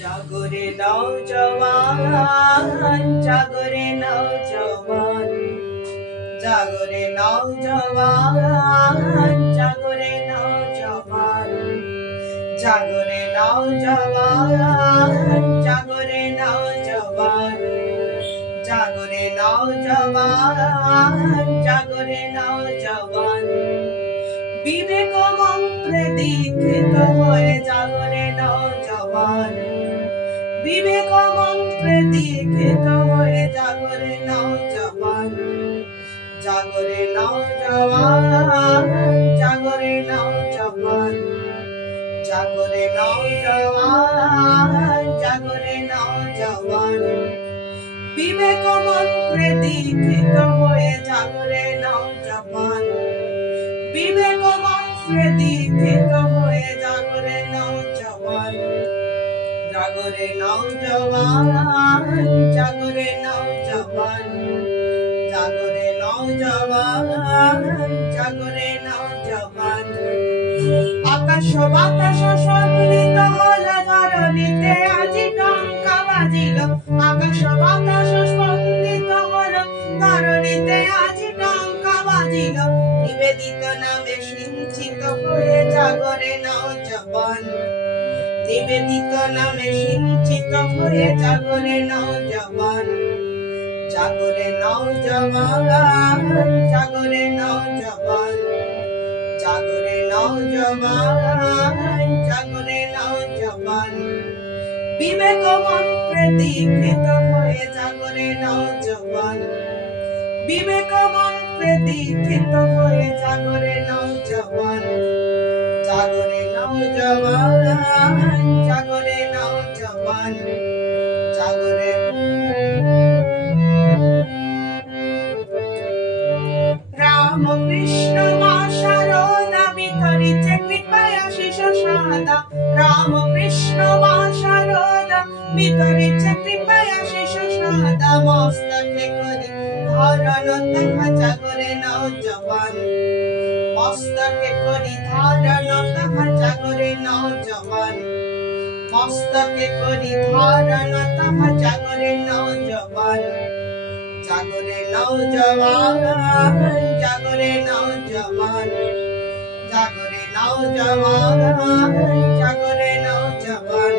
জাগরে নওজওয়ান, জাগরে নওজওয়ান, জাগরে নওজওয়ান, জাগরে নওজওয়ান, জাগরে নওজওয়ান, জাগরে নওজওয়ান, জাগরে নওজওয়ান, জাগরে নওজওয়ান। বিবেক মন্ত্রে দীক্ষিত হয়ে জাগরে নওজওয়ান, বিবেক মন্ত্রে দীক্ষিত হয়ে জাগরে নওজওয়ান, জাগরে নওজওয়ান, জাগরে নওজওয়ান, জাগরে নওজওয়ান, জাগরে নওজওয়ান। বিবেক মন্ত্রে দীক্ষিত হয়ে জাগরে নওজওয়ান, বিবেক মন্ত্রে দীক্ষিত হয়ে জাগরে নওজওয়ান, জাগরে নওজওয়ান, জাগরে নওজওয়ান, জাগরে নওজওয়ান, জাগরে নওজওয়ান। আকাশ বাতাস সম্মিলিত হল ধরণীতে আজি টঙ্কা বাজিল, আকাশ বাতাস সম্মিলিত হল ধরণীতে আজি টঙ্কা বাজিল। নিবেদিত নামে সিঞ্চিত হয়ে জাগরে নওজওয়ান, নিবেদিত নামে সিঞ্চিত হয়ে জাগরে নওজওয়ান, জাগরে নওজওয়ান, জাগরে নওজওয়ান, জাগরে নওজওয়ান, জাগরে নওজওয়ান। বিবেক মন্ত্রে দীক্ষিত হয়ে জাগরে নওজওয়ান, বিবেক মন্ত্রে দীক্ষিত হয়ে জাগরে নওজওয়ান, জাগরে নওজওয়ান, জাগরে নওজওয়ান, জাগরে। রাম কৃষ্ণ মা শারদা বিতরিতে কৃপায় আশিস সাদা, রাম কৃষ্ণ মা শারদা বিতরিতে কৃপায় আশিস সাদা। মস্তকে করি ধারণ তাহা জাগরে নওজওয়ান, মস্তকে করি ধারণ তাহা জাগরে নওজওয়ান, মস্তকে করি ধারণ তাহা জাগরে নওজওয়ান, জাগরে নওজওয়ান, জাগরে নওজওয়ান, জাগরে নওজওয়ান, জাগরে নওজওয়ান।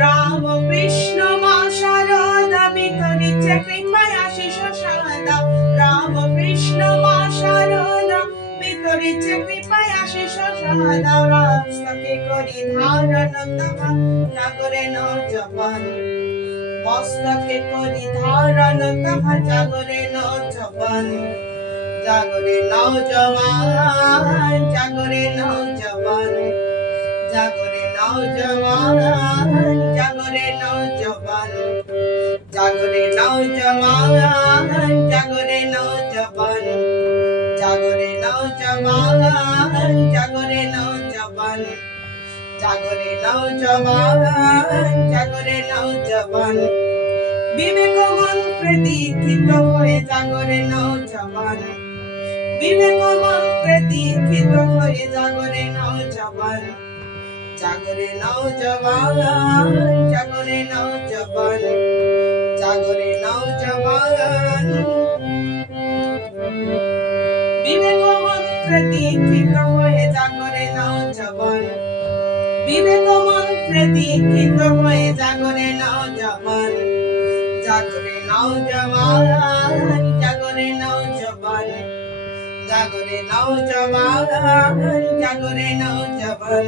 রাম কৃষ্ণ মা শারদা বিতরিতে কৃপায় আশিস সাদা, রাম কৃষ্ণ মা শারদা বিতরিতে কৃপায় আশিস সাদা। মস্তকে করি ধারণ তাহা জাগরে নওজওয়ান, মস্তকে করি ধারণ তাহা জাগরে নওজওয়ান, জাগরে নওজওয়ান, জাগরে নওজওয়ান, জাগরে নওজওয়ান, জাগরে নওজওয়ান, জাগরে নওজওয়ান, জাগরে নওজওয়ান, জাগরে নওজওয়ান, জাগরে নওজওয়ান, জাগরে নওজওয়ান, জাগরে নওজওয়ান। বিবেক মন্ত্রে দীক্ষিত হয়ে জাগরে নওজওয়ান, বিবেক মন্ত্রে দীক্ষিত হয়ে জাগরে নওজওয়ান, জাগরে নওজওয়ান, জাগরে নওজওয়ান, জাগরে নওজওয়ান। বিবেক মন্ত্রে দীক্ষিত হয়ে জাগরে নওজওয়ান, বিবেক মন্ত্রে দীক্ষিত হয়ে জাগরে নওজওয়ান, জাগরে নওজওয়ান, জাগরে নওজওয়ান, জাগরে নওজওয়ান, জাগরে নওজওয়ান।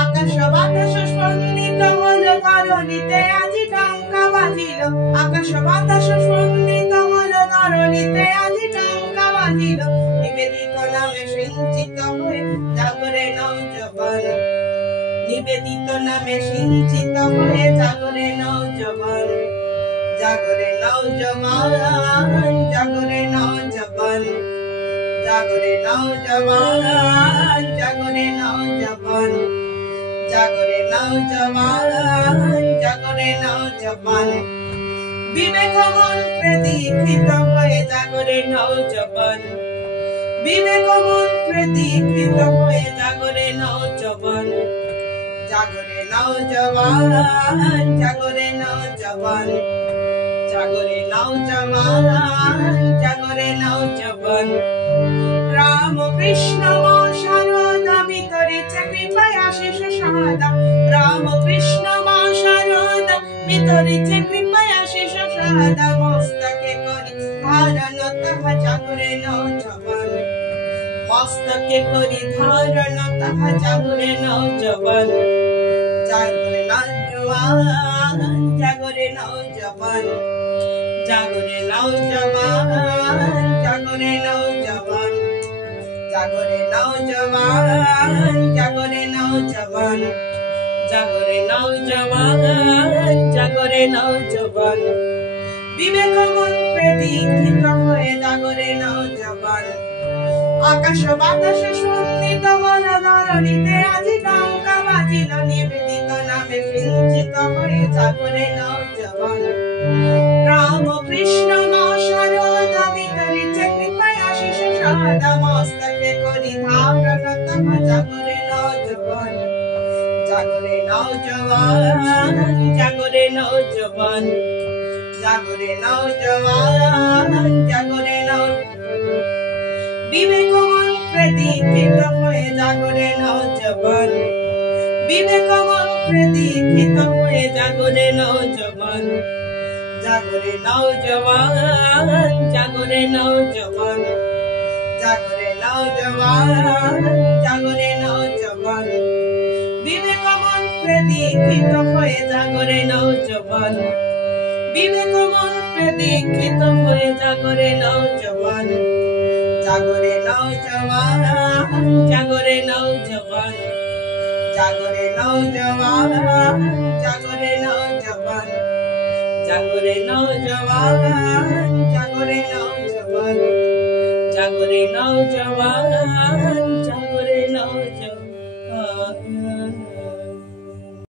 আকাশ বাতাস স্পন্দিত হল ধরণীতে আজি টঙ্কা বাজিল, আকাশ বাতাস স্পন্দিত হল ধরণীতে আজি টঙ্কা বাজিল। নিবেদিত নামে সিঞ্চিত হয়ে জাগরে নওজওয়ান নিবেদিত নামে সিঞ্চিত হয়ে জাগরে নওজওয়ান জাগরে নওজওয়ান জাগরে নওজওয়ান জাগরে নওজওয়ান জাগরে নওজওয়ান জাগরে নওজওয়ান জাগরে নওজওয়ান বিবেক মন্ত্রে দীক্ষিত হয়ে জাগরে নওজওয়ান বিবেক মন্ত্রে দীক্ষিত হয়ে জাগরে নওজওয়ান জাগরে নওজওয়ান জাগরে নওজওয়ান জাগরে নওজওয়ান জাগরে নওজওয়ান রাম কৃষ্ণ মা শারদা বিতরিছে কৃপায় আশিস সাদা রাম কৃষ্ণ মা শারদা বিতরিছে কৃপায় আশিস সাদা মস্তকে করি ধারণ তাহা জাগরে নওজওয়ান মস্তকে করি ধারণ তাহা জাগরে নওজওয়ান জাগরে নওজওয়ান জাগরে নওজওয়ান জাগরে নওজওয়ান জাগরে নওজওয়ান জাগরে নওজওয়ান জাগরে নওজওয়ান জাগরে নওজওয়ান জাগরে নওজওয়ান বিবেক মন্ত্রে দীক্ষিত হয়ে জাগরে নওজওয়ান আকাশ বাতাস শূন্যিত বনধরণীতে আজি ডঙ্কা বাজিল নিবেদিত নামে সিঞ্চিত হয়ে জাগরে নওজওয়ান রাম কৃষ্ণ মা শারদা বিতরিছে কৃপায় আশিস সাদা মস্তকে করি ধারণ তাহা জাগরে নওজওয়ান জাগরে নওজওয়ান জাগরে নওজওয়ান জাগরে নওজওয়ান জাগরে নওজওয়ান বিবেক মন্ত্রে দীক্ষিত হয়ে জাগরে নওজওয়ান বিবেক মন্ত্রে দীক্ষিত হয়ে জাগরে নওজওয়ান জাগরে নওজওয়ান জাগরে নওজওয়ান জাগরে নওজওয়ান জাগরে নওজওয়ান বিবেক মন্ত্রে দীক্ষিত হয়ে জাগরে নওজওয়ান বিবেক মন্ত্রে দীক্ষিত হয়ে জাগরে নওজওয়ান জাগরে নওজওয়ান জাগরে নওজওয়ান জাগরে নওজওয়ান জাগরে নওজওয়ান জাগরে নওজওয়ান জাগরে নওজওয়ান জাগরে নওজওয়ান